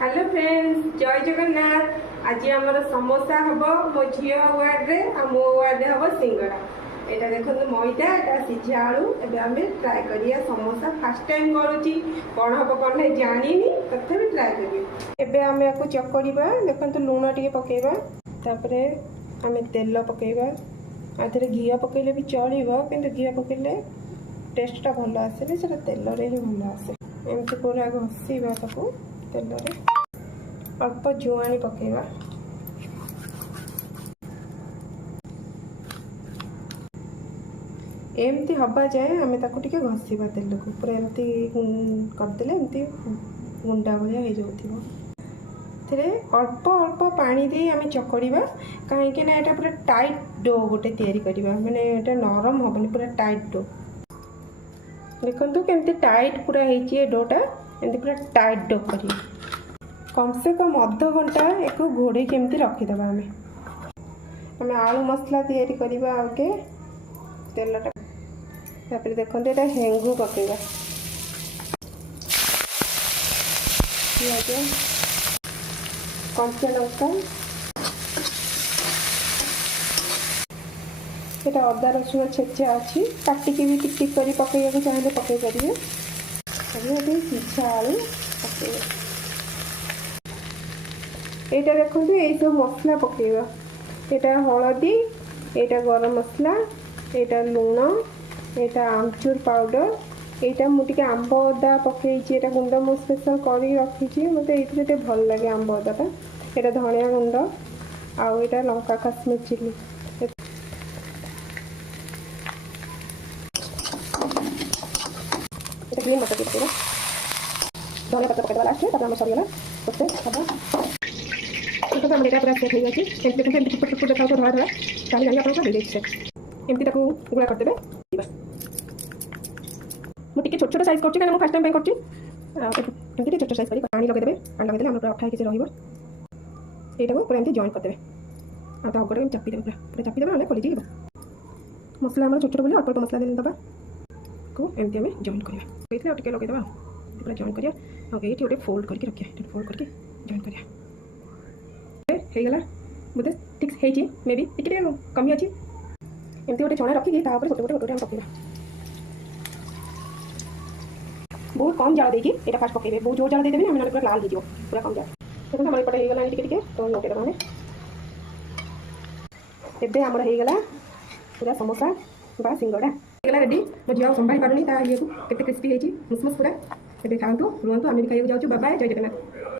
Hello friends जय जगन्नाथ। आज आमर समोसा हम मो झी वार्ड्रे मो वार्ड्रे हम सिंगड़ा। यहाँ देखो मैदा एटा सीझा आलू एवं आम ट्राए करिया समोसा फास्ट टाइम करुच्ची कौन हम कौन नहीं जानी तथा ट्राए करें। आम या चकड़ा देखो लुण टे पकेबा आम तेल पकेबा आधे घी पकेले भी चलो कि घी पकेले टेस्टा भल आसे से तेल ही भल आसे। एमती पूरा घषा ताको तेल अल्प जुआणी पकेबा एमती हवा जाए आम ताको टिके घषा तेल को पूरा एमती करदे एमती गुंडा भाया हो जाऊ अल्प अल्प पानी दे आम चकड़ा कहीं यहाँ पूरा टाइट डो गोटे तैयारी करवा माने एटा नरम हेनी पूरा टाइट डो देखो केमती टाइट पूरा है डोटा एमती पूरा टाइट डो कर कम से कम अध घंटा एक घोड़े केमती रखीदे आम आलू मसला तैयारी करवा आगे तेलटा देखो ये हेंगू पकेगा पियाज कंचा लंका ये अदा रसुण छेचा अच्छी काटिकी भी टिक टिक कर पकड़ चाहिए पकई पारे सीझा आलू पकड़ यहाँ देखो ये सब मसला पकेगा यहाँ हलदी यहाँ गरम मसला यहाँ लुण यहाँ आमचूर पाउडर यहाँ मुझे आंब अदा पकई गुंड मु स्पेशल कर रखी मत ये भल लगे आंब अदाटा यहाँ धनिया गुंड आउ यहाँ लंका काश्मीर चिली ग्रीन मटर पकेगा धनिया पत्ता पकड़ा लास्ट आम सरीगला पूरा सेट हो जाए छुट छुट देखा धड़ा धड़ा चाली जानी आप एमती गुड़ा करदे मुझे छोट छोट साइज कर फास्ट टाइम कर छोट साइज कर पानी लगेदे पानी लगेदे पूरा अठा के रहा यहाँ पूरा एमती जॉइन करदे आगे चापीदे पूरा चापीदे ना खोली मसला छोट छोट बोले अल्प अल्प मसला दबा को एमती आम जॉइन करवा टे लगेदे पूरा जॉइन करिया ये गोटे फोल्ड करके रखिए फोल्ड करके जॉइन करिया बोधे ठीक है मे भी टिके कमी अच्छी एमती गोटे छणा रखिकी गोटे गोटे गोटे आम पकेबा बहुत कम जाल देकी ये फास्ट पकेबे बहुत जोर जाल देदेवी आम पूरा लाल हो पूरा कम जाल देखो आम एपटे होगा टिके तो नोटे मैंने एबे आमर होगा पूरा समोसा बा सिंगड़ा होगा रेडी मो झील संभाई पारूनी ये को क्रिस्पी होती मुसमुस पूरा एबे खातु रुहतु आम भी खाई जाऊँ बाय बाय जय जगन्नाथ।